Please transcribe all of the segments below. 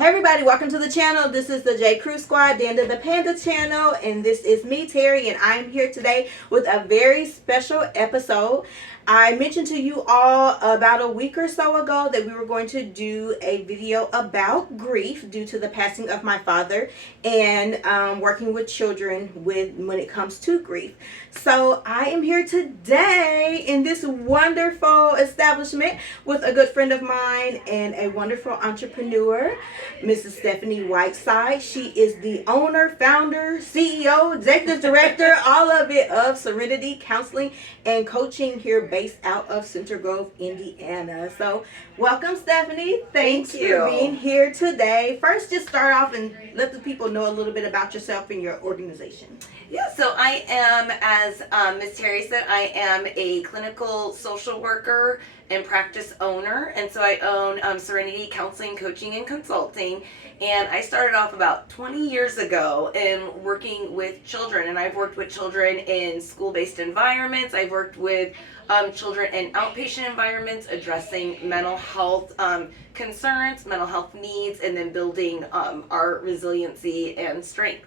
Hey everybody, welcome to the channel. This is the J Crew Squad, Danda the Panda channel, and this is me, Terry, and I'm here today with a very special episode. I mentioned to you all about a week or so ago that we were going to do a video about grief due to the passing of my father and working with children when it comes to grief. So I am here today in this wonderful establishment with a good friend of mine and a wonderful entrepreneur, Mrs. Stephanie Whiteside. She is the owner, founder, CEO, executive director, all of it of Serenity Counseling and Coaching here based out of Center Grove, Indiana. So welcome, Stephanie. Thanks for being here today. First, just start off and let the people know a little bit about yourself and your organization. Yeah, so I am, as Ms. Terry said, I am a clinical social worker and practice owner, and so I own Serenity Counseling, Coaching, and Consulting, and I started off about 20 years ago in working with children, and I've worked with children in school-based environments. I've worked with children in outpatient environments addressing mental health concerns, mental health needs, and then building our resiliency and strength.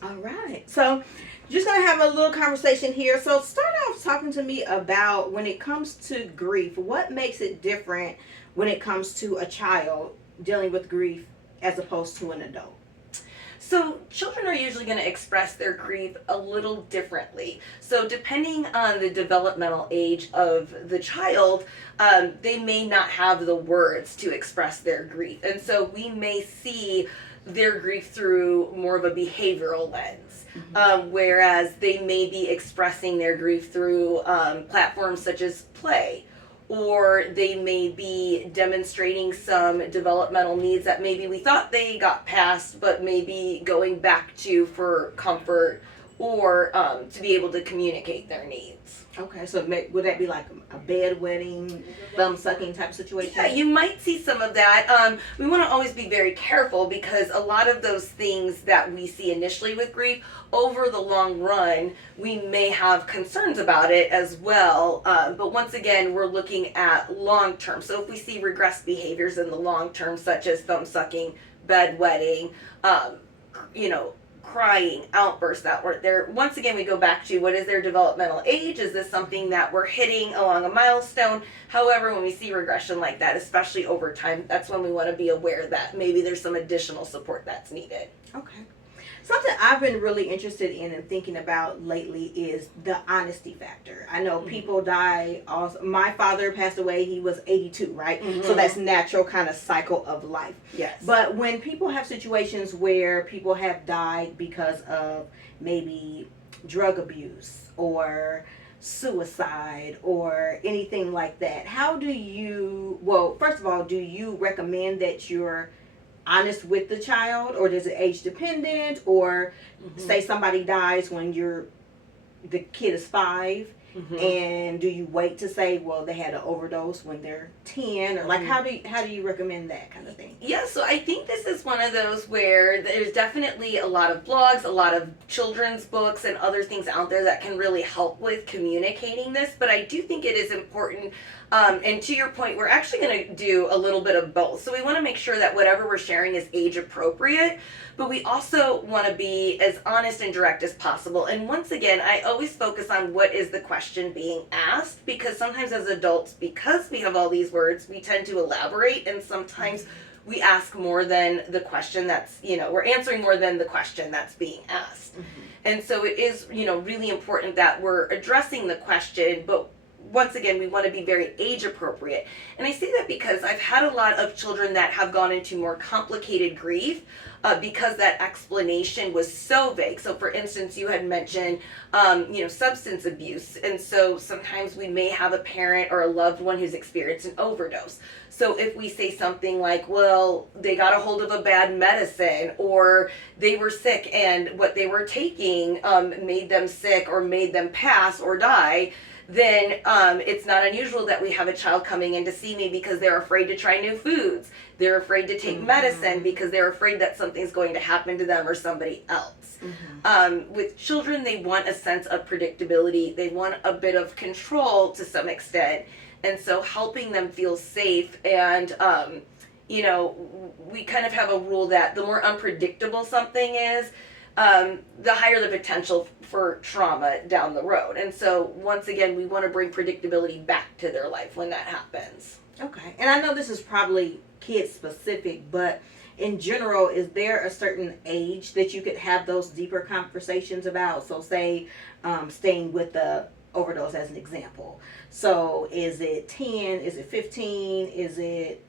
All right. So just going to have a little conversation here. So start off talking to me about when it comes to grief, what makes it different when it comes to a child dealing with grief as opposed to an adult? So children are usually going to express their grief a little differently. So depending on the developmental age of the child, they may not have the words to express their grief. And so we may see their grief through more of a behavioral lens, whereas they may be expressing their grief through platforms such as play, or they may be demonstrating some developmental needs that maybe we thought they got past, but maybe going back to for comfort or to be able to communicate their needs. Okay, so would that be like a bedwetting, thumb sucking type situation? Yeah, you might see some of that. We want to always be very careful because a lot of those things that we see initially with grief, over the long run, we may have concerns about it as well. But once again, we're looking at long term. So if we see regressed behaviors in the long term, such as thumb sucking, bedwetting, crying, outbursts that weren't there. Once again, we go back to what is their developmental age? Is this something that we're hitting along a milestone? However, when we see regression like that, especially over time, that's when we want to be aware that maybe there's some additional support that's needed. Okay. Something I've been really interested in and thinking about lately is the honesty factor. I know people die. Also, my father passed away. He was 82, right? So that's natural kind of cycle of life. Yes. But when people have situations where people have died because of maybe drug abuse or suicide or anything like that, how do you, well, first of all, do you recommend that you're honest with the child, or is it age dependent, or say somebody dies when the kid is 5, and do you wait to say, well, they had an overdose when they're 10, or like how do you recommend that kind of thing? Yeah, so I think this is one of those where there's definitely a lot of blogs, a lot of children's books and other things out there that can really help with communicating this, but I do think it is important. And to your point, we're actually going to do a little bit of both. So we want to make sure that whatever we're sharing is age appropriate, but we also want to be as honest and direct as possible. And once again, I always focus on what is the question being asked, because sometimes as adults, because we have all these words, we tend to elaborate, and sometimes we ask more than the question that's, we're answering more than the question that's being asked. And so it is, really important that we're addressing the question, but once again, we want to be very age appropriate. And I say that because I've had a lot of children that have gone into more complicated grief because that explanation was so vague. So for instance, you had mentioned, substance abuse. And so sometimes we may have a parent or a loved one who's experienced an overdose. So if we say something like, well, they got a hold of a bad medicine, or they were sick and what they were taking made them sick or made them pass or die, then it's not unusual that we have a child coming in to see me because they're afraid to try new foods. They're afraid to take medicine because they're afraid that something's going to happen to them or somebody else. With children, they want a sense of predictability. They want a bit of control to some extent. And so helping them feel safe and we kind of have a rule that the more unpredictable something is, the higher the potential for trauma down the road. And so, once again, we want to bring predictability back to their life when that happens. Okay. And I know this is probably kid specific, but in general, is there a certain age that you could have those deeper conversations about? So, say, staying with the overdose as an example. So, is it 10? Is it 15? Is it...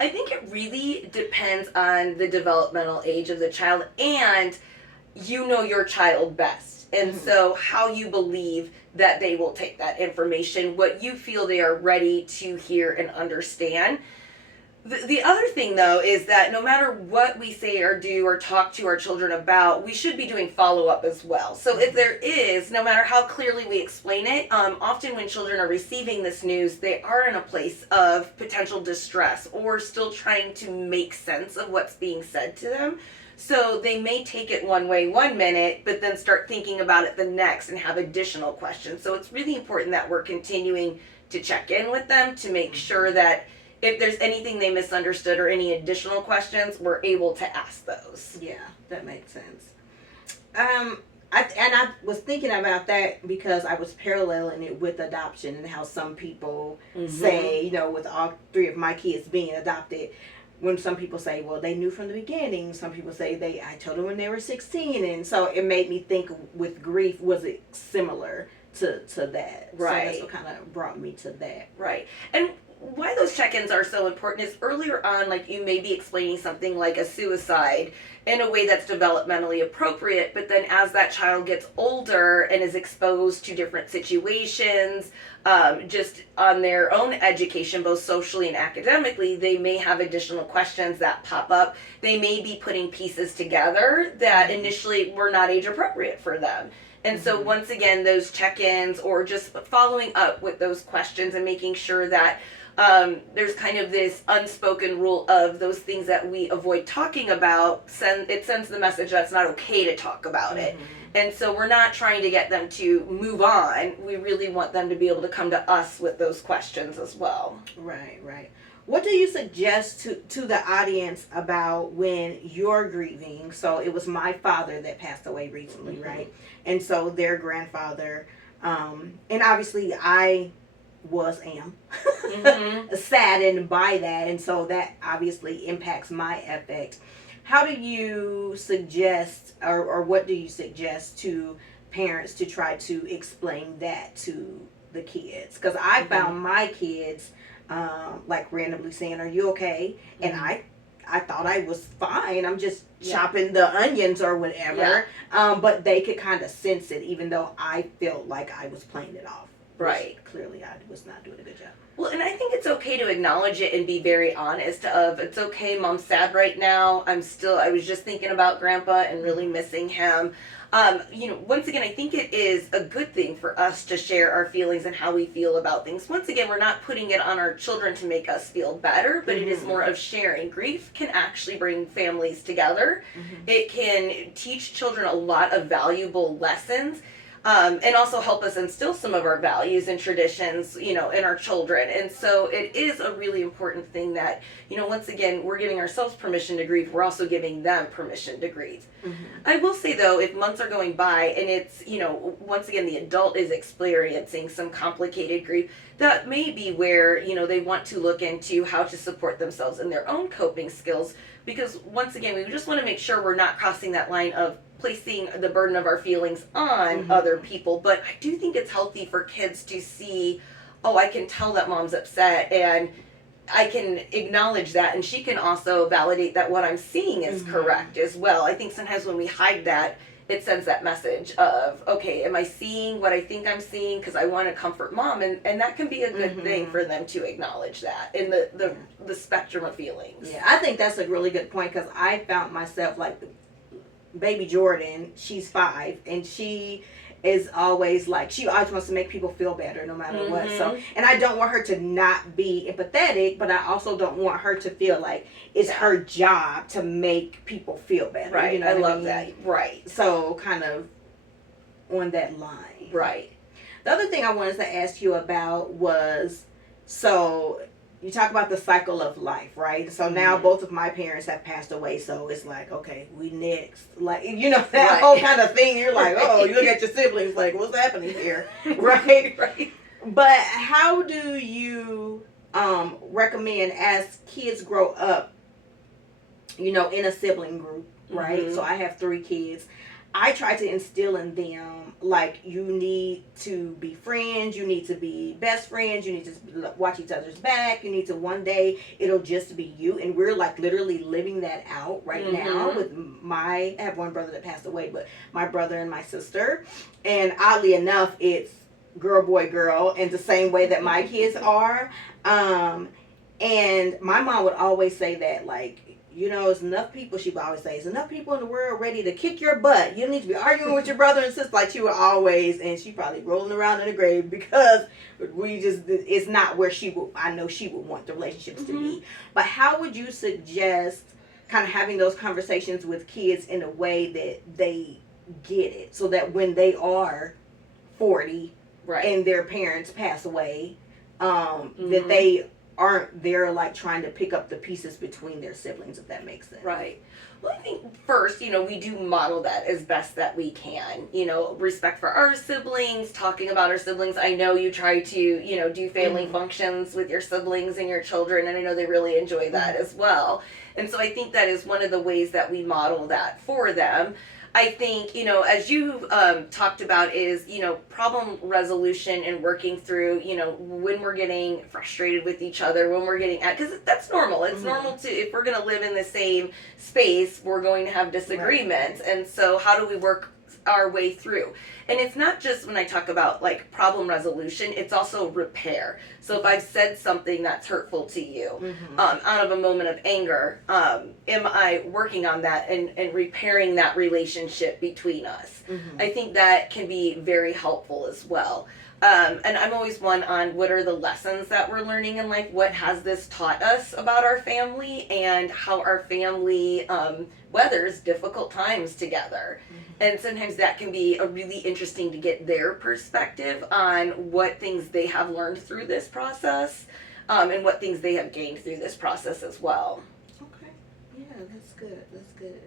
I think it really depends on the developmental age of the child, and your child best. And so how you believe that they will take that information, what you feel they are ready to hear and understand. The other thing, though, is that no matter what we say or do or talk to our children about, we should be doing follow-up as well. So if there is, no matter how clearly we explain it, often when children are receiving this news, they are in a place of potential distress or still trying to make sense of what's being said to them. So they may take it one way 1 minute, but then start thinking about it the next and have additional questions. So it's really important that we're continuing to check in with them to make sure that if there's anything they misunderstood or any additional questions, we're able to ask those. Yeah, that makes sense. I was thinking about that because I was paralleling it with adoption and how some people say, with all 3 of my kids being adopted, when some people say, well, they knew from the beginning. Some people say I told them when they were 16. And so it made me think with grief, was it similar to that? Right. So that's what kind of brought me to that. Right. And why those check-ins are so important is earlier on, like, you may be explaining something like a suicide in a way that's developmentally appropriate, but then as that child gets older and is exposed to different situations, just on their own education, both socially and academically, they may have additional questions that pop up. They may be putting pieces together that initially were not age appropriate for them. And so once again, those check-ins or just following up with those questions and making sure that there's kind of this unspoken rule of those things that we avoid talking about, it sends the message that it's not okay to talk about it. And so we're not trying to get them to move on. We really want them to be able to come to us with those questions as well. Right, right. What do you suggest to the audience about when you're grieving? So it was my father that passed away recently, right? And so their grandfather, and obviously I am saddened by that, and so that obviously impacts my affect. How do you suggest, or what do you suggest to parents to try to explain that to the kids? Because I found my kids like randomly saying, "Are you okay?" And I thought I was fine. I'm just chopping the onions or whatever. But they could kind of sense it, even though I felt like I was playing it off. Right. Clearly, I was not doing a good job. Well, and I think it's okay to acknowledge it and be very honest of, it's okay, Mom's sad right now. I was just thinking about Grandpa and really missing him. Once again, I think it is a good thing for us to share our feelings and how we feel about things. Once again, we're not putting it on our children to make us feel better, but it is more of sharing. Grief can actually bring families together. It can teach children a lot of valuable lessons. And also help us instill some of our values and traditions, in our children. And so it is a really important thing that, once again, we're giving ourselves permission to grieve. We're also giving them permission to grieve. I will say, though, if months are going by and it's, once again, the adult is experiencing some complicated grief, that may be where, they want to look into how to support themselves in their own coping skills. Because once again, we just want to make sure we're not crossing that line of placing the burden of our feelings on other people. But I do think it's healthy for kids to see, I can tell that Mom's upset and I can acknowledge that, and she can also validate that what I'm seeing is correct as well. I think sometimes when we hide that, it sends that message of, okay, am I seeing what I think I'm seeing? Because I want to comfort Mom, and that can be a good thing for them to acknowledge that in the spectrum of feelings. Yeah, I think that's a really good point, because I found myself like baby Jordan, she's 5, and she is always like, she always wants to make people feel better no matter what. So, and I don't want her to not be empathetic, but I also don't want her to feel like it's her job to make people feel better. Right. You know I what love mean? that. Right. So kind of on that line. Right. The other thing I wanted to ask you about was, so you talk about the cycle of life, right? So now both of my parents have passed away, so it's like, okay, we next. Like, you know, that Right. whole kind of thing. You're like, oh, you look at your siblings, like, what's happening here? Right? Right. But how do you recommend as kids grow up, you know, in a sibling group, right? Mhm. So I have 3 kids. I try to instill in them, like, you need to be friends, you need to be best friends, you need to watch each other's back, you need to, one day it'll just be you. And we're like literally living that out right now with I have one brother that passed away, but my brother and my sister. And oddly enough, it's girl, boy, girl, in the same way that my kids are. And my mom would always say that, like, you know, it's enough people, she would always say, it's enough people in the world ready to kick your butt. You don't need to be arguing with your brother and sister. Like, she would always, and she probably rolling around in the grave, because it's not where I know she would want the relationships to be. But how would you suggest kind of having those conversations with kids in a way that they get it, so that when they are 40 and their parents pass away, that they aren't there like trying to pick up the pieces between their siblings, if that makes sense. Right. Well, I think first, you know, we do model that as best that we can. You know, respect for our siblings, talking about our siblings. I know you try to, you know, do family functions with your siblings and your children, and I know they really enjoy that as well. And so I think that is one of the ways that we model that for them. I think, you know, as you talked about, is, you know, problem resolution and working through, you know, when we're getting frustrated with each other, when we're getting because that's normal. It's normal to, if we're going to live in the same space, we're going to have disagreements. And so how do we work our way through? And it's not just when I talk about like problem resolution, it's also repair. So if I've said something that's hurtful to you out of a moment of anger, am I working on that and repairing that relationship between us? I think that can be very helpful as well. And I'm always one on what are the lessons that we're learning in life? What has this taught us about our family, and how our family weathers difficult times together? And sometimes that can be a really interesting to get their perspective on what things they have learned through this process, and what things they have gained through this process as well. Okay. Yeah, that's good. That's good.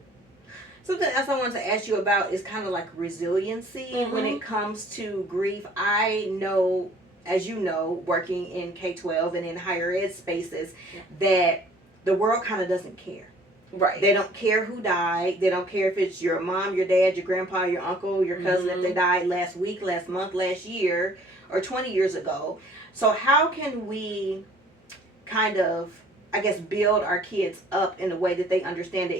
Something else I wanted to ask you about is kind of like resiliency when it comes to grief. I know, as you know, working in K-12 and in higher ed spaces, that the world kind of doesn't care. Right. They don't care who died. They don't care if it's your mom, your dad, your grandpa, your uncle, your cousin, if they died last week, last month, last year, or 20 years ago. So how can we kind of, I guess, build our kids up in a way that they understand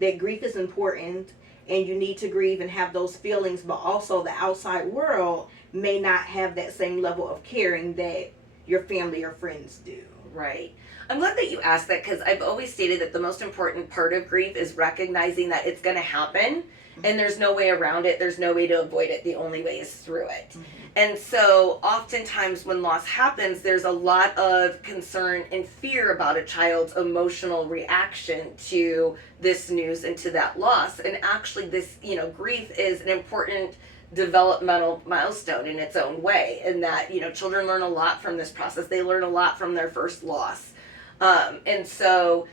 that grief is important, and you need to grieve and have those feelings, but also the outside world may not have that same level of caring that your family or friends do. Right. I'm glad that you asked that, because I've always stated that the most important part of grief is recognizing that it's going to happen, and there's no way around it. There's no way to avoid it. The only way is through it. And so oftentimes when loss happens, there's a lot of concern and fear about a child's emotional reaction to this news and to that loss. And actually this, you know, grief is an important developmental milestone in its own way, and that, you know, children learn a lot from this process. They learn a lot from their first loss. And so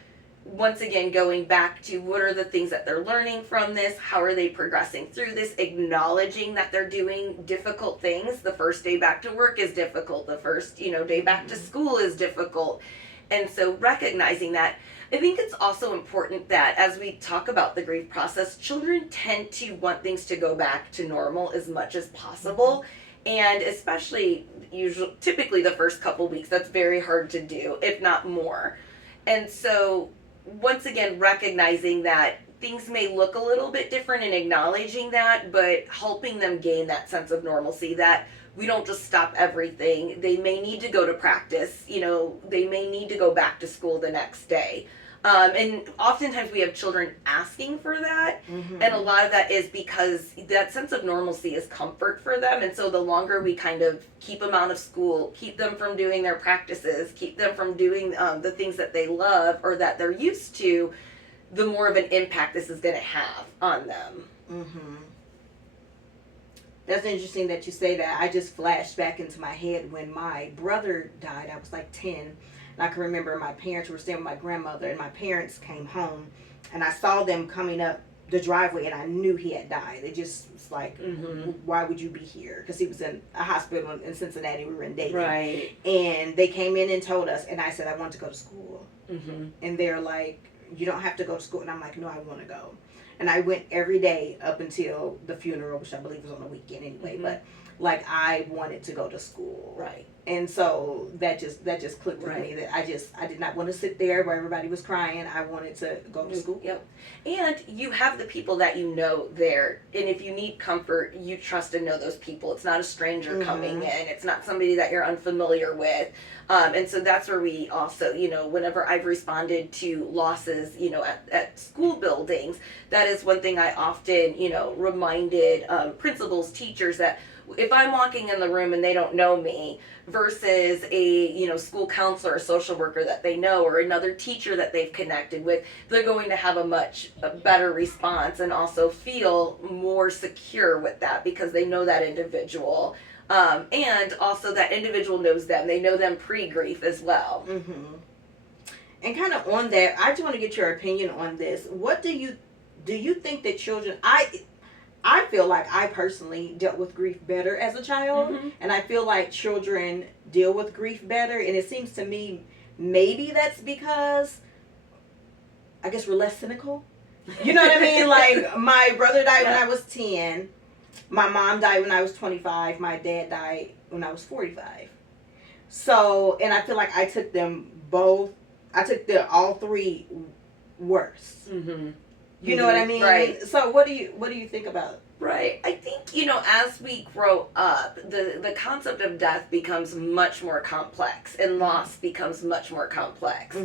once again, going back to what are the things that they're learning from this, how are they progressing through this, acknowledging that they're doing difficult things. The first day back to work is difficult. The first, you know, day back to school is difficult. And so recognizing that. I think it's also important that as we talk about the grief process, children tend to want things to go back to normal as much as possible. And especially typically the first couple weeks, that's very hard to do, if not more. And so once again, recognizing that things may look a little bit different and acknowledging that, but helping them gain that sense of normalcy, that we don't just stop everything. They may need to go to practice, you know, they may need to go back to school the next day. And oftentimes we have children asking for that, and a lot of that is because that sense of normalcy is comfort for them. And so the longer we kind of keep them out of school, keep them from doing their practices, keep them from doing the things that they love or that they're used to, the more of an impact this is going to have on them. That's interesting that you say that. I just flashed back into my head when my brother died. I was like 10. And I can remember my parents were staying with my grandmother, and my parents came home, and I saw them coming up the driveway, and I knew he had died. It just was like, why would you be here? Because he was in a hospital in Cincinnati. We were in Dayton. Right. And they came in and told us, and I said, I want to go to school. And they're like, you don't have to go to school. And I'm like, no, I want to go. And I went every day up until the funeral, which I believe was on a weekend anyway. But like, I wanted to go to school. Right. And so that just clicked with me that I did not want to sit there where everybody was crying. I wanted to go to school. Yep. And you have the people that you know there, and if you need comfort, you trust and know those people. It's not a stranger coming in. It's not somebody that you're unfamiliar with. And so that's where we also, whenever I've responded to losses, at school buildings, that is one thing I often, reminded principals, teachers that if I'm walking in the room and they don't know me versus a, school counselor or social worker that they know or another teacher that they've connected with, they're going to have a much better response and also feel more secure with that because they know that individual. And also that individual knows them. They know them pre-grief as well. And kind of on that, I just want to get your opinion on this. What do you think that children, I feel like I personally dealt with grief better as a child, and I feel like children deal with grief better, and it seems to me maybe that's because I guess we're less cynical. You know what I mean? Like, my brother died when I was 10, my mom died when I was 25, my dad died when I was 45. So, and I feel like I took them both, all three worse. You know what I mean? Right. So what do you think about it? Right. I think, as we grow up, the concept of death becomes much more complex and loss becomes much more complex.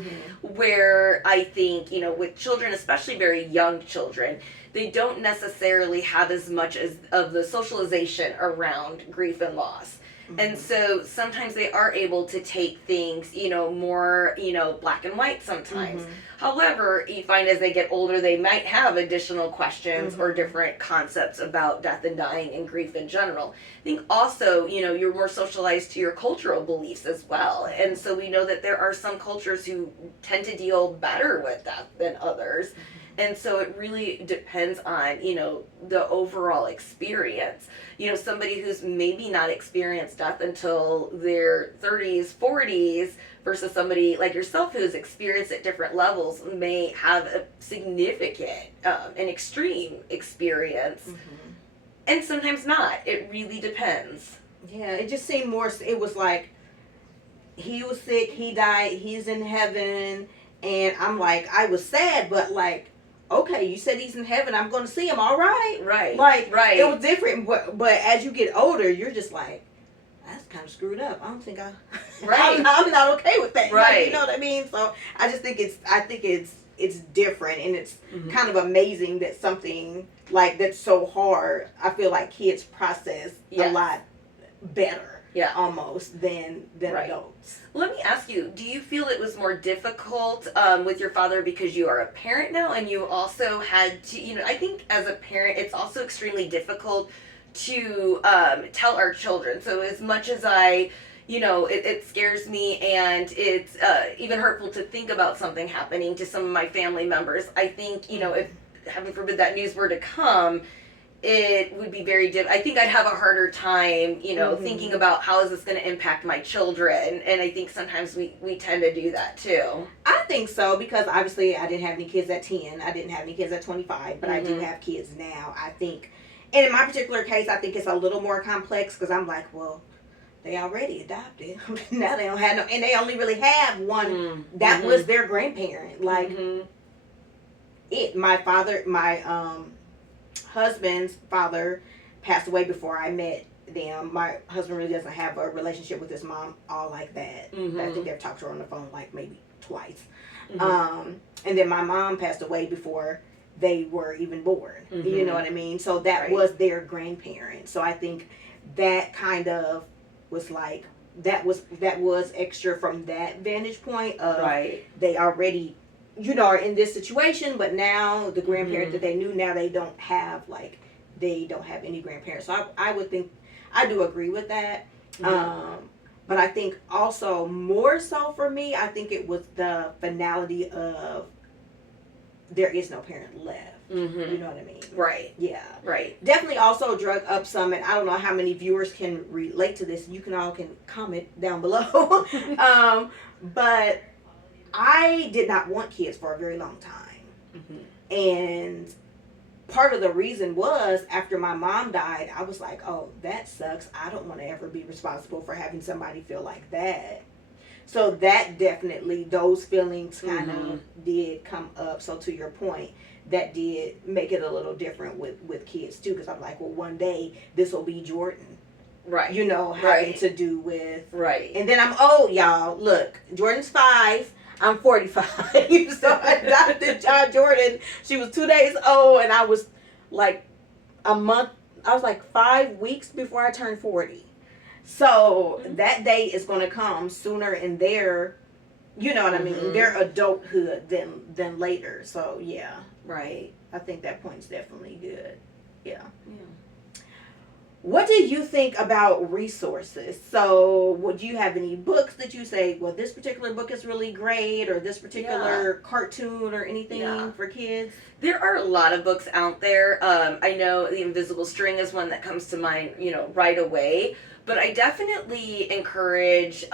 Where I think, with children, especially very young children, they don't necessarily have as much of the socialization around grief and loss. And so sometimes they are able to take things, more, black and white sometimes. However, you find as they get older, they might have additional questions or different concepts about death and dying and grief in general. I think also, you're more socialized to your cultural beliefs as well. And so we know that there are some cultures who tend to deal better with death than others. And so it really depends on, the overall experience. Somebody who's maybe not experienced death until their 30s, 40s, versus somebody like yourself who's experienced at different levels may have a significant and extreme experience. And sometimes not. It really depends. Yeah, it just seemed more, it was like, he was sick, he died, he's in heaven, and I'm like, I was sad, but like, okay, you said he's in heaven, I'm going to see him, all right. Right. Like, right. It was different, but as you get older, you're just like, that's kind of screwed up. I don't think right. I'm not okay with that. Right. Like, you know what I mean? So I just think it's different, and it's kind of amazing that something like that's so hard, I feel like kids process a lot better. Almost than adults. Let me ask you, do you feel it was more difficult with your father because you are a parent now and you also had to, I think as a parent it's also extremely difficult to tell our children. So as much as it scares me and it's even hurtful to think about something happening to some of my family members, I think, if heaven forbid that news were to come, it would be very I think I'd have a harder time, thinking about how is this going to impact my children. And I think sometimes we tend to do that too. I think so, because obviously I didn't have any kids at 10. I didn't have any kids at 25, but I do have kids now. I think, and in my particular case, I think it's a little more complex because I'm like, well, they already adopted. Now they don't have no, and they only really have one that was their grandparent. Like, my husband's father passed away before I met them. My husband really doesn't have a relationship with his mom all like that. I think they've talked to her on the phone like maybe twice. And then my mom passed away before they were even born. You know what I mean? So that was their grandparent. So I think that kind of was like, that was extra from that vantage point of they already are in this situation, but now the grandparent that they knew, now they don't have any grandparents. So I would think, I do agree with that. But I think also more so for me, I think it was the finality of there is no parent left. Mm-hmm. You know what I mean? Right. Yeah. Right. Definitely also drug up some, and I don't know how many viewers can relate to this. You can all can comment down below. But I did not want kids for a very long time. Mm-hmm. And part of the reason was after my mom died, I was like, oh, that sucks. I don't want to ever be responsible for having somebody feel like that. So that definitely, those feelings kind of did come up. So to your point, that did make it a little different with kids too. Because I'm like, well, one day this will be Jordan. Right. You know, having to do with. Right. And then I'm old, y'all. Look, Jordan's 5. I'm 45. So I adopted Jordan. She was 2 days old, and I was like a month. I was like 5 weeks before I turned 40. So that day is going to come sooner in their, you know what I mean, their adulthood than later. So yeah. Right. I think that point's definitely good. Yeah. Yeah. What do you think about resources? So, would you have any books that you say, well, this particular book is really great, or this particular cartoon or anything for kids? There are a lot of books out there. I know The Invisible String is one that comes to mind, right away. But I definitely encourage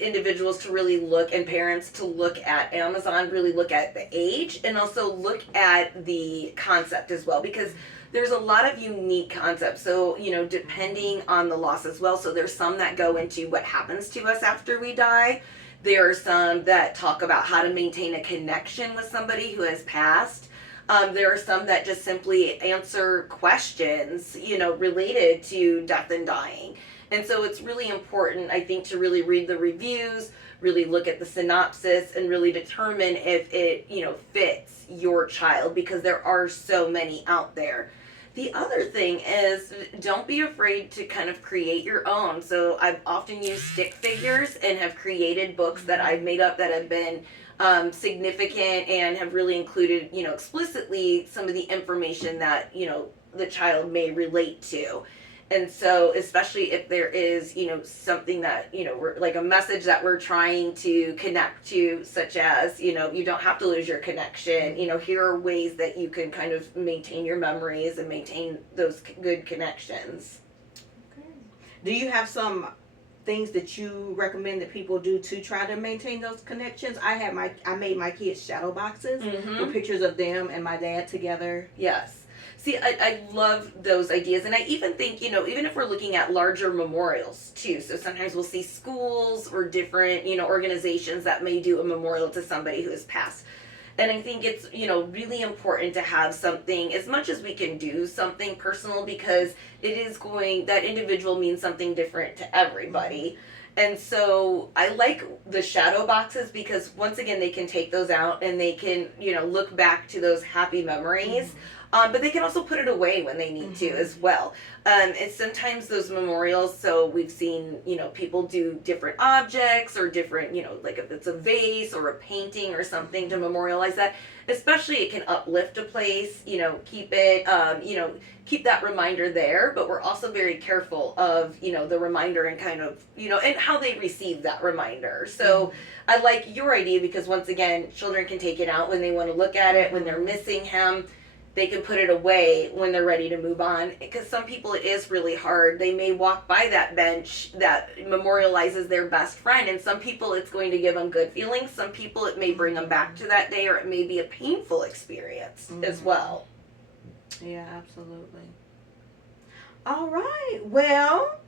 individuals to really look, and parents to look at Amazon, really look at the age, and also look at the concept as well, because there's a lot of unique concepts. So, depending on the loss as well. So there's some that go into what happens to us after we die. There are some that talk about how to maintain a connection with somebody who has passed. There are some that just simply answer questions, related to death and dying. And so it's really important, I think, to really read the reviews, really look at the synopsis, and really determine if it, fits your child, because there are so many out there. The other thing is, don't be afraid to kind of create your own. So I've often used stick figures and have created books that I've made up that have been significant and have really included, explicitly some of the information that, the child may relate to. And so, especially if there is, something that, we're, like a message that we're trying to connect to, such as, you don't have to lose your connection. Here are ways that you can kind of maintain your memories and maintain those good connections. Okay. Do you have some things that you recommend that people do to try to maintain those connections? I made my kids shadow boxes with pictures of them and my dad together. Yes. See, I love those ideas. And I even think, even if we're looking at larger memorials too. So sometimes we'll see schools or different, organizations that may do a memorial to somebody who has passed. And I think it's, really important to have something, as much as we can do something personal, because that individual means something different to everybody. And so I like the shadow boxes, because once again, they can take those out and they can, look back to those happy memories. But they can also put it away when they need to as well. It's sometimes those memorials, so we've seen, people do different objects or different, like if it's a vase or a painting or something to memorialize that. Especially it can uplift a place, keep it, keep that reminder there. But we're also very careful of, the reminder and kind of, and how they receive that reminder. So I like your idea, because once again, children can take it out when they want to look at it, when they're missing him. They can put it away when they're ready to move on. Because some people, it is really hard. They may walk by that bench that memorializes their best friend. And some people, it's going to give them good feelings. Some people, it may bring them back to that day, or it may be a painful experience as well. Yeah, absolutely. All right. Well,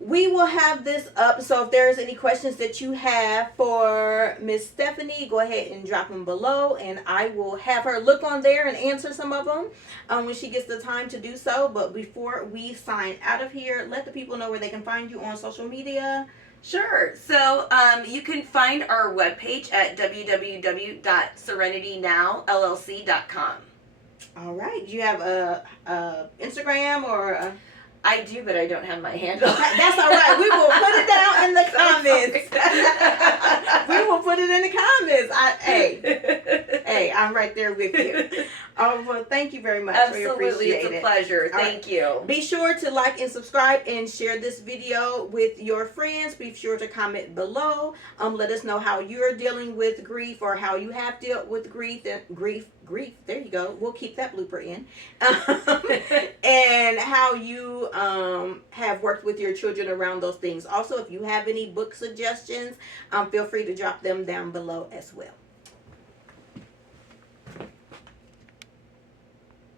we will have this up. So if there's any questions that you have for Miss Stephanie, go ahead and drop them below, and I will have her look on there and answer some of them when she gets the time to do so. But before we sign out of here, let the people know where they can find you on social media. Sure. So you can find our webpage at www.serenitynowllc.com. All right. Do you have a Instagram or a... I do, but I don't have my handle. That's all right. We will put it down in the comments. We will put it in the comments. Hey, I'm right there with you. Well, thank you very much. We Absolutely, appreciate it's a it. pleasure. All Thank you. Be sure to like and subscribe and share this video with your friends. Be sure to comment below. Let us know how you're dealing with grief or how you have dealt with grief. Grief. There you go. We'll keep that blooper in. And how you have worked with your children around those things. Also, if you have any book suggestions, feel free to drop them down below as well.